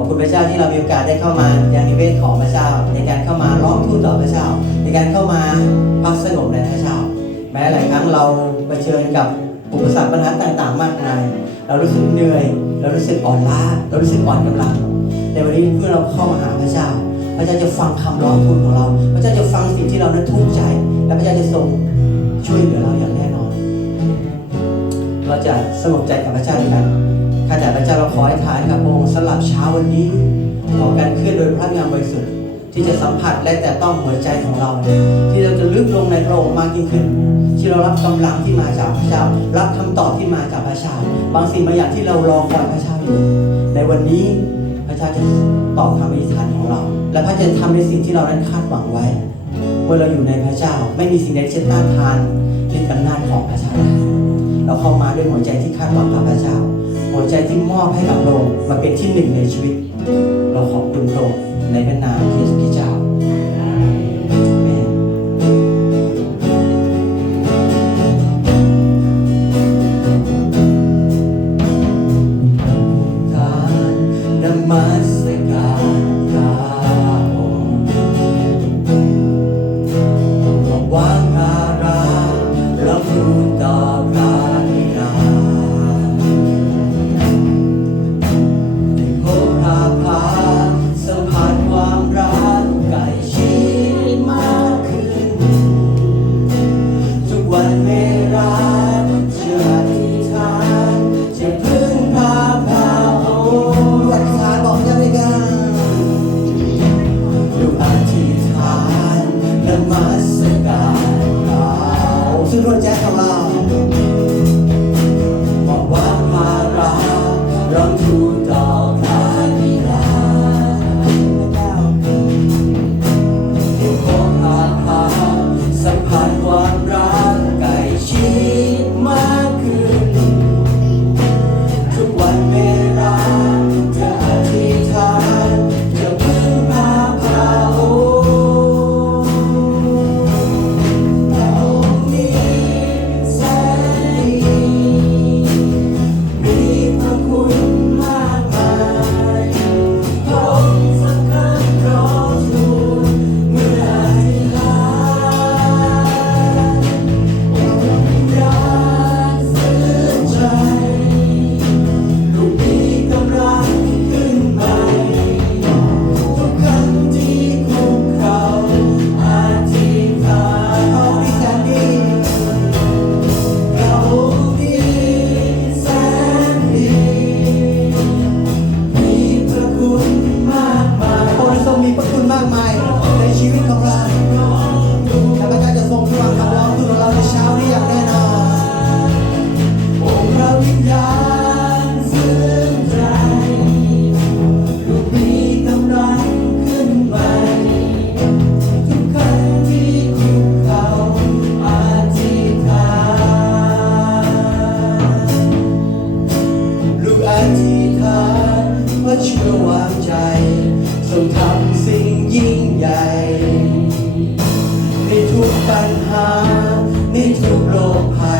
อบคุณพระเจ้าที่เรามีโอกาสได้เข้ามายังนิเวศของพระเจ้า ในการเข้ามาร้องทูลต่อพระเจ้า ในการเข้ามาพักสงบในพระเจ้า แม้หลายครั้งเราเผชิญกับอุปสรรคปัญหาต่างๆ มากมาย เรารู้สึกเหนื่อย เรารู้สึกอ่อนล้า เรารู้สึกอ่อนกำลังแต่วันนี้เพื่อเราเข้ามาหาพระเจ้า พระเจ้าจะฟังคำร้องทูลของเรา พระเจ้าจะฟังสิ่งที่เรานั้นทุกข์ใจ และพระเจ้าจะทรงช่วยเหลือเราอย่างแน่นอน เราจะสงบใจกับพระเจ้าด้วยกัน ข้าแต่พระเจ้าเราขอให้ทานกับพระองค์สำหรับเช้าวันนี้ ขอการเคลื่อนโดยพระงามบริสุทธิ์ที่จะสัมผัสและแต่ต้องหัวใจของเรา ที่เราจะลึกลงในพระองค์มากยิ่งขึ้น ที่เรารับกำลังที่มาจากพระเจ้า รับคำตอบที่มาจากพระเจ้าบางสิ่งบางอย่างที่เรารอคอยพระเจ้าอยู่ ในวันนี้พระเจ้าจะตอบคำอธิษฐานของเรา และพระเจ้าจะทำในสิ่งที่เรานั้นคาดหวังไว้เมื่อเราอยู่ในพระเจ้า ไม่มีสิ่งใดที่จะต้านทานฤทธิ์อำนาจของพระเจ้าได้เราเข้ามาด้วยหัวใจที่คาดหวังกับพระเจ้า หัวใจที่มอบให้กับพระองค์มาเป็นที่หนึ่งในชีวิต เราขอบคุณพระองค์ในพระนามพระเยซูคริสต์เจ้าอา ทุก ปัญหาในทุกโลกภัย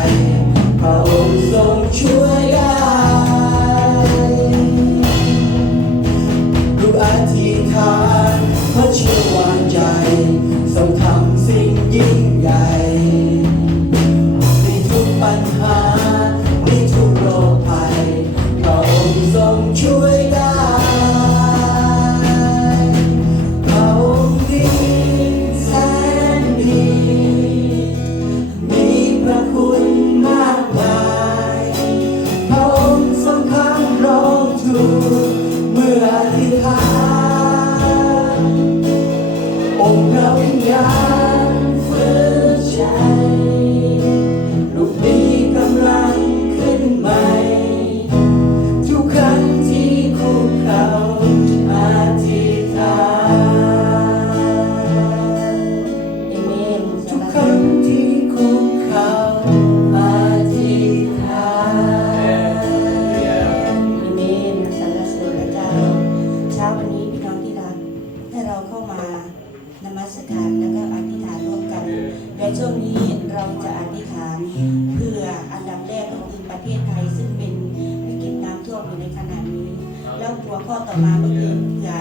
ข้อต่อมาก็คือเพื่อ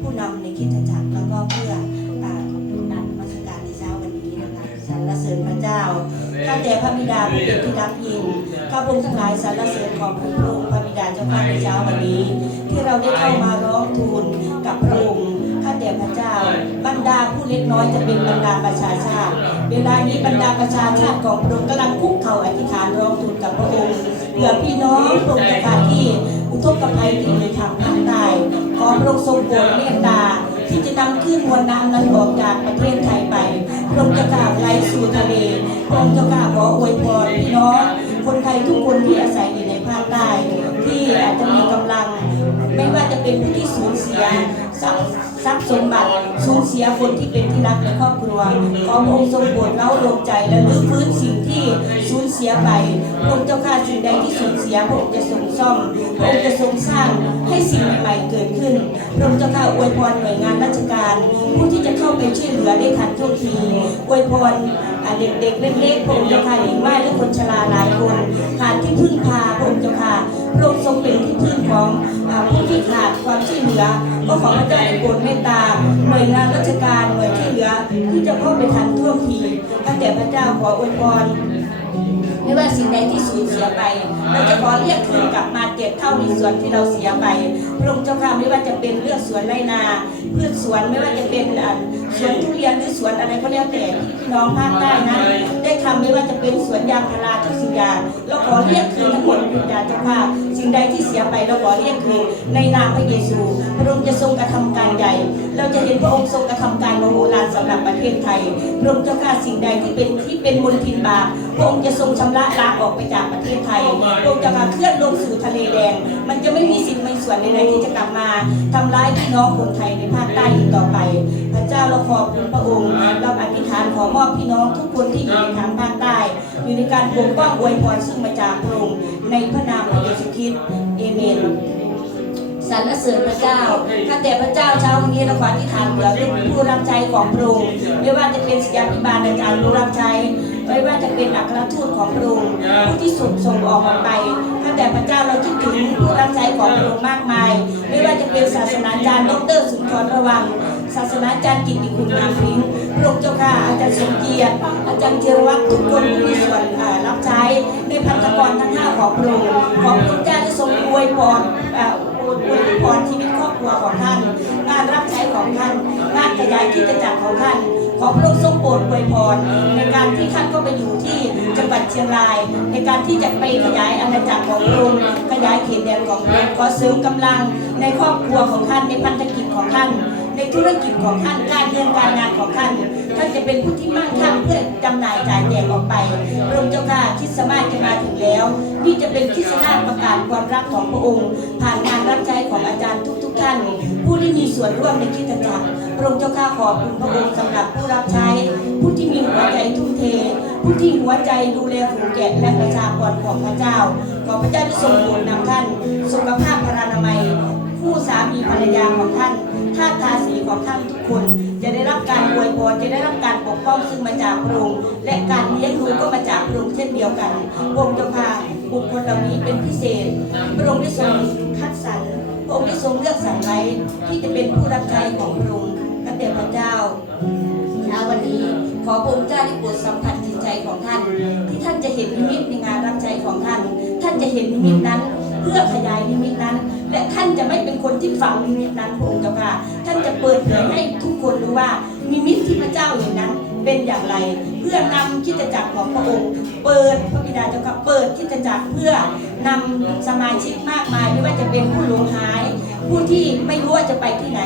ผู้นำในคิดจักรแล้วก็เพื่ออ่าการนมัสการในเช้าวันนี้นะคะสรรเสริญพระเจ้าข้าแต่พระบิดาผู้เป็นที่รักยิ่งข้าพงทั้งหลายสรรเสริญขอบคุณพระองค์พระบิดาเจ้าข้าในเช้าวันนี้ ที่เราได้เข้ามาร้องทูลกับพระองค์ข้าแต่พระเจ้าบรรดาผู้เล็กน้อยจะเป็นบรรดาประชาชาติ เวลานี้บรรดาประชาชาติของพระองค์กำลังคุกเข่าอธิษฐานร้องทูลกับพระองค์เพื่อพี่น้องพงค์ประกาศที่ อุทกภัยที่อยู่ทางภาคใต้ขอพระองค์ทรงโปรดเมตตา ที่จะนำขึ้นมวลน้ำนั้นออกจากประเทศไทยไปพระองค์จะกล่าวไหลสู่ทะเลพระองค์จะกล่าวขออวยพรพี่น้องคนไทยทุกคนที่อาศัยอยู่ในภาคใต้ที่อาจจะมีกำลัง ไม่ว่าจะเป็นผู้ที่สูญเสียทรัพย์ทรัพย์สมบัติสูญเสียคนที่เป็นที่รักในครอบครัวขอพระองค์ทรงโปรดเล้าลงใจและรื้อฟื้นสิ่งที่ เสียไปพระองค์เจ้าข้าสิ่งใดที่สูญเสียพระองค์จะทรงซ่อมพระองค์จะทรงสร้างให้สิ่งใหม่เกิดขึ้นพระองค์เจ้าข้าอวยพรหน่วยงานราชการ ผู้ที่จะเข้าไปช่วยเหลือได้ทันท่วงทีอวยพรอ่าเด็กๆเล็กๆพระองค์เจ้าข้าหญิงว่าและคนชราหลายคนขาดที่พึ่งพาพระองค์เจ้าข้าพระองค์ทรงเป็นที่พึ่งของผู้ที่ขาดความช่วยเหลือก็ขอพระเจ้าได้โปรดเมตตาหน่วยงานราชการหน่วยที่เหลือที่จะเข้าไปทันท่วงทีข้าแต่พระเจ้าขออวยพร ไม่ว่าสิ่งใดที่สูญเสียไป เราจะขอเรียกคืนกลับมาเจ็ดเท่าในส่วนที่เราเสียไป พระองค์เจ้าข้าไม่ว่าจะเป็นเลืองสวนไรนาพืชสวนไม่ว่าจะเป็นสวนทุเรียนหรือสวนอะไรก็แล้วแต่ที่พี่น้องภาคใต้นั้นได้ทำไม่ว่าจะเป็นสวนยางพาราทุกสิ่งอย่างเราขอเรียกคืนทั้งหมดพิจารเจ้าข้า สิ่งใดที่เสียไปเราขอเรียกคืนในนามพระเยซู พระองค์จะทรงกระทำการใหญ่ เราจะเห็นพระองค์ทรงกระทำการมโหฬารสำหรับประเทศไทย พระองค์เจ้าข้าสิ่งใดที่เป็นที่เป็นมลทินบาปพระองค์จะทรงชำระล้างออกไปจากประเทศไทย พระองค์จะมาเคลื่อนลงสู่ทะเลแดง มันจะไม่มีสิ่งไม่ส่วนใดๆที่จะกลับมาทำร้ายพี่น้องคนไทยในภาคใต้อีกต่อไป พระเจ้าเราขอบคุณพระองค์เราอธิษฐานขอมอบพี่น้องทุกคนที่อยู่ในทางภาคใต้อยู่ในการปกป้องอวยพรซึ่งมาจากพระองค์ ในพระนามพระเยซูคริสต์เอเมนสรรเสริญพระเจ้าข้าแต่พระเจ้าเช้าวันนี้เราขออธิษฐานเผื่อผู้รับใช้ของพระองค์ไม่ว่าจะเป็นศิษยาภิบาลอาจารย์ผู้รับใช้ไม่ว่าจะเป็นอัครทูตของพระองค์ผู้ที่ส่งส่งออกไปข้าแต่พระเจ้าเราคิดถึงผู้รับใช้ของพระองค์มากมาย ไม่ว่าจะเป็นศาสนาจารย์ดรสุนทรระวัง ศาสนาจารย์กิตติคุณงามพริ้ง พระองค์เจ้าค่ะอาจารย์สมเกียรติอาจารย์เจรวัตรทุกคนที่มีส่วนรับใช้ในพันธกรทั้งห้าของพระองค์ขอพระเจ้าได้ทรงอวยพรอวยพรชีวิตครอบครัวของท่าน งานรับใช้ของท่านงานขยายกิจจักรของท่านขอพระองค์ทรงโปรดอวยพรในการที่ท่านก็ไปอยู่ที่จังหวัดเชียงราย ในการที่จะไปขยายอาณาจักรของพระองค์ขยายเขตแดนของพระองค์ขอเสริมกำลังในครอบครัวของท่านในพันธกิจของท่าน ในธุรกิจของท่านการเงินการงานของท่านท่านจะเป็นผู้ที่มั่งคั่งเพื่อจำหน่ายจ่ายแจกออกไปพระองค์เจ้าค่ะคิดสมาสจะมาถึงแล้วนี่จะเป็นคิดสต์มาประกาศความรักของพระองค์ ผ่านงานรับใช้ของอาจารย์ทุก ๆ ท่าน ผู้ที่มีส่วนร่วมในคิดจักรพระองค์เจ้าข้าขอบคุณพระองค์สำหรับผู้รับใช้ ผู้ที่มีหัวใจทุ่มเท ผู้ที่หัวใจดูแลฝูงแกะและประชากรของพระเจ้า ขอพระเจ้าทรงโปรดนำท่าน สุขภาพพรานามัย คู่สามีภรรยาของท่านท่าทาสีของท่านทุกคน จะได้รับการอวยพรจะได้รับการปกป้องซึ่งมาจากพระองค์และการเลี้ยงดูก็มาจากพระองค์เช่นเดียวกันพระองค์เจ้าบุคคลเหล่านี้เป็นพิเศษพระองค์ได้ทรงคัดสรรพระองค์ได้ทรงเลือกสรรไว้ที่จะเป็นผู้รับใช้ของพระองค์ข้าแต่พระเจ้าเช้าวันนี้ขอพระองค์เจ้าได้โปรดสัมผัสจิตใจของท่าน ที่ท่านจะเห็นนิมิตในงานรับใช้ของท่าน ท่านจะเห็นนิมิตนั้น เพื่อขยายนิมิตนั้น และท่านจะไม่เป็นคนที่ฝังนิมิตนั้นพระองค์เจ้าค่ะท่านจะเปิดเผยให้ทุกคนรู้ว่านิมิตที่พระเจ้าเห็นนั้นเป็นอย่างไร เพื่อนำคิดจักรของพระองค์ เปิดพระบิดาเจ้าค่ะเปิด คิดจักรเพื่อนำสมาชิกมากมายไม่ว่าจะเป็นผู้หลงหาย ผู้ที่ไม่รู้ว่าจะไปที่ไหน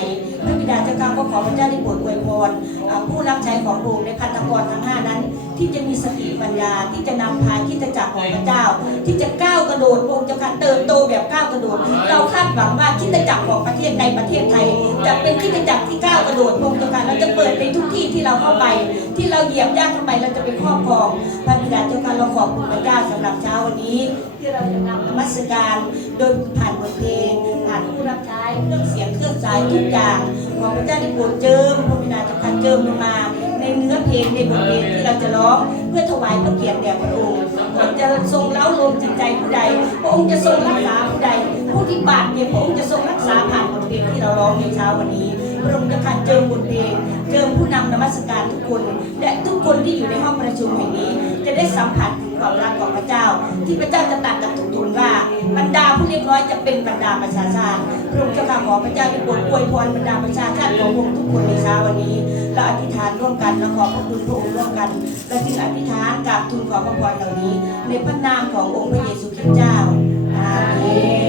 พระบิดาเจ้าข้าก็ขอพระเจ้าได้โปรดอวยพรอ่าผู้รับใช้ของพระองค์ในพันธกรทั้งห้านั้น ที่จะมีสติปัญญาที่จะนำพาคิดจักรของพระเจ้า ที่จะก้าวกระโดดพระองค์เจ้าค่ะเติบโตแบบก้าวกระโดด เราคาดหวังว่าคิดจักรของประเทศในประเทศไทย จะเป็นคิดจักรที่ก้าวกระโดดพระองค์เจ้าค่ะเราจะเปิดในทุกที่ที่เราเข้าไป ที่เราเหยียบย่างเข้าไปเราจะเป็นครอบครองพระบิดาเจ้าค่ะเราขอบคุณพระเจ้าสำหรับเช้าวันนี้ที่เราจะนำนมัสการ โดยผ่านบทเพลงผ่านผู้รับใช้เครื่องเสียงเครื่องสายทุกอย่าง ของพระเจ้าได้โปรดเจิมพระบิดาจ้าค่ะเจิมลงมา ในเนื้อเพลงในบทเพลงที่เราจะร้องเพื่อถวายพระเกียรติแด่พระองค์พระองค์จะทรงเล้าลมจิตใจผู้ใดพระองค์จะทรงรักษาผู้ใด ผู้ที่บาดเจ็บพระองค์จะทรงรักษาผ่านบทเพลงที่เราร้องในเช้าวันนี้พระองค์จะขัดเจิมบทเพลงเจิมผู้นำนมัสการทุกคน และทุกคนที่อยู่ในห้องประชุมแห่งนี้จะได้สัมผัสถึง ระเจ้า ที่พระเจ้าจะตัดกับทุกคนว่าบรรดาผู้เรียบร้อยจะเป็นบรรดาประชาชาติพระองค์เจ้าข้าขอพระเจ้าได้โปรดอวยพรบรรดาประชาชาติของพระองค์ทุกคนในเช้าวันนี้เราอธิษฐานร่วมกันและขอบพระคุณพระองค์ร่วมกันและจึงอธิษฐานกราบทูลขอพระพรเหล่านี้ ในพระนามขององค์พระเยซูคริสต์เจ้าอาเมน